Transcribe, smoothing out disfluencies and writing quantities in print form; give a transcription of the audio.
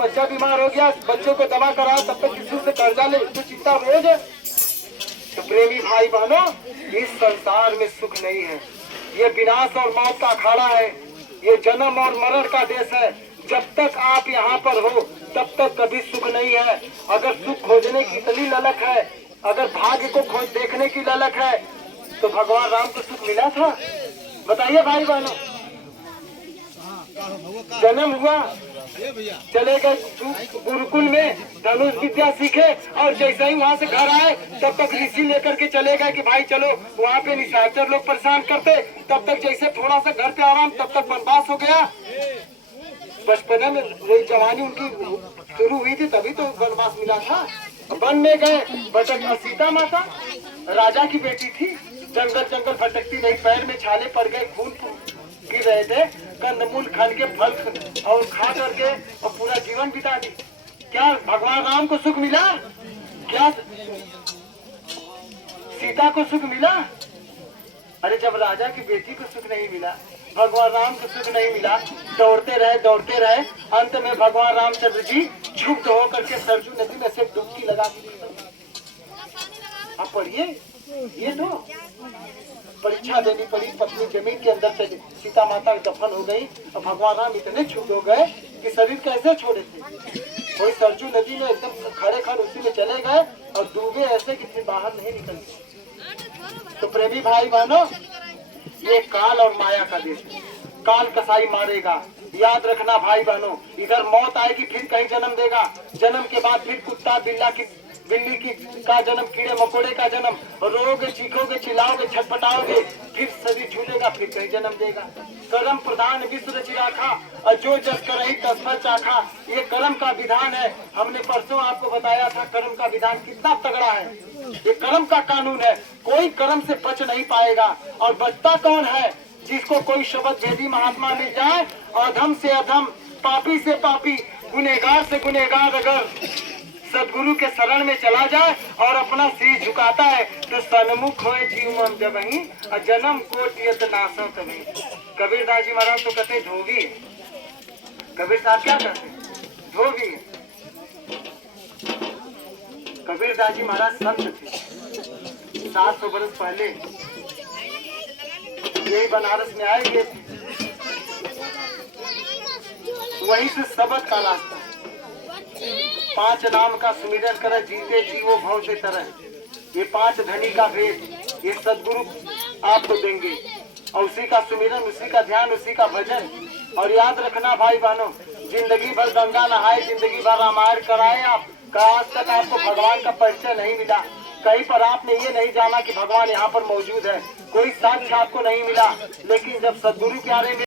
बच्चा बीमार हो गया, बच्चों को दवा कराओ, तब तक किसी से कर्जा ले, तो चिंता रोज है। तो प्रेमी भाई बहनों, इस संसार में सुख नहीं है। ये विनाश और मौत का अखाड़ा है, ये जन्म और मरण का देश है। जब तक आप यहाँ पर हो तब तक कभी सुख नहीं है। अगर सुख खोजने की इतनी ललक है, अगर भाग्य को खोज देखने की ललक है, तो भगवान राम को सुख मिला था? बताइए भाई बहनों। जन्म हुआ, चले गए गुरुकुल में धनुष विद्या सीखे, और जैसे ही वहाँ से घर आए तब तक ऋषि लेकर के चले गए कि भाई चलो वहाँ पे निशाचर लोग परेशान करते। तब तक जैसे थोड़ा सा घर पे आराम, तब तक वनवास हो गया। बचपन में वही जवानी उनकी शुरू हुई थी, तभी तो वनवास मिला था। वन में गए, भटक सीता माता राजा की बेटी थी, जंगल जंगल भटकती रही, पैर में छाले पड़ गए, खून गिर रहे थे, कंदमूल खान के फल और खा करके और पूरा जीवन बिता दी। क्या भगवान राम को सुख मिला? क्या सीता को सुख मिला? अरे जब राजा की बेटी को सुख नहीं मिला, भगवान राम को सुख नहीं मिला, दौड़ते रहे, अंत में भगवान रामचंद्र जी क्षुब्ध होकर के सरजू नदी में से डुबकी लगा दी। आप पढ़िए, ये तो परीक्षा देनी पड़ी, पत्नी जमीन के अंदर चली, सीता माता दफन हो गई, और भगवान राम इतने क्षुब्ध हो गए कि शरीर कैसे छोड़े थे, वही सरजू नदी में एकदम खड़े उसी में चले गए और डूबे ऐसे कि फिर बाहर नहीं निकल गए। तो प्रेमी भाई बहनों, ये काल और माया का देश है, काल कसाई मारेगा। याद रखना भाई बहनों, इधर मौत आएगी, फिर कहीं जन्म देगा, जन्म के बाद फिर कुत्ता बिल्ली का जन्म, कीड़े मकोड़े का जन्म, रोगे, चीखोगे, चिल्लाओगे, छटपटाओगे, फिर शरीर झूलेगा, फिर कहीं जन्म देगा। कर्म प्रधान विश्व रचि राखा, और जो जस करहि तस फल चाखा, ये कर्म का विधान है। हमने परसों आपको बताया था कर्म का विधान कितना तगड़ा है। ये कर्म का कानून है, कोई कर्म से बच नहीं पाएगा। और बचता कौन है? जिसको कोई शब्द भेदी महात्मा मिल जाए, अधम से अधम, पापी से पापी, गुनहगार से गुनहगार अगर सदगुरु के शरण में चला जाए और अपना सिर झुकाता है, तो सन्मुख होए जीव मम जबहि, जन्म कोटि यत नासो तभी। कबीरदास जी महाराज तो कहते धोबी, कबीर साहब क्या कहते? धोबी। कबीरदास जी महाराज संत थे, 700 वर्ष पहले यही बनारस में आए थे, वहीं से सबक का रास्ता, 5 नाम का सुमिरन करे, जीते जीवो भव से तरह। ये 5 धनी का भेद, ये सदगुरु आपको देंगे, और उसी का सुमिरन, उसी का ध्यान, उसी का भजन। और याद रखना भाई बहनों, जिंदगी भर गंगा नहाए, जिंदगी भर रामायण कराए आप, आज तक आपको भगवान का परिचय नहीं मिला। कहीं पर आपने ये नहीं जाना कि भगवान यहाँ पर मौजूद है, कोई साक्ष्य आपको नहीं मिला। लेकिन जब सदगुरु के आरे में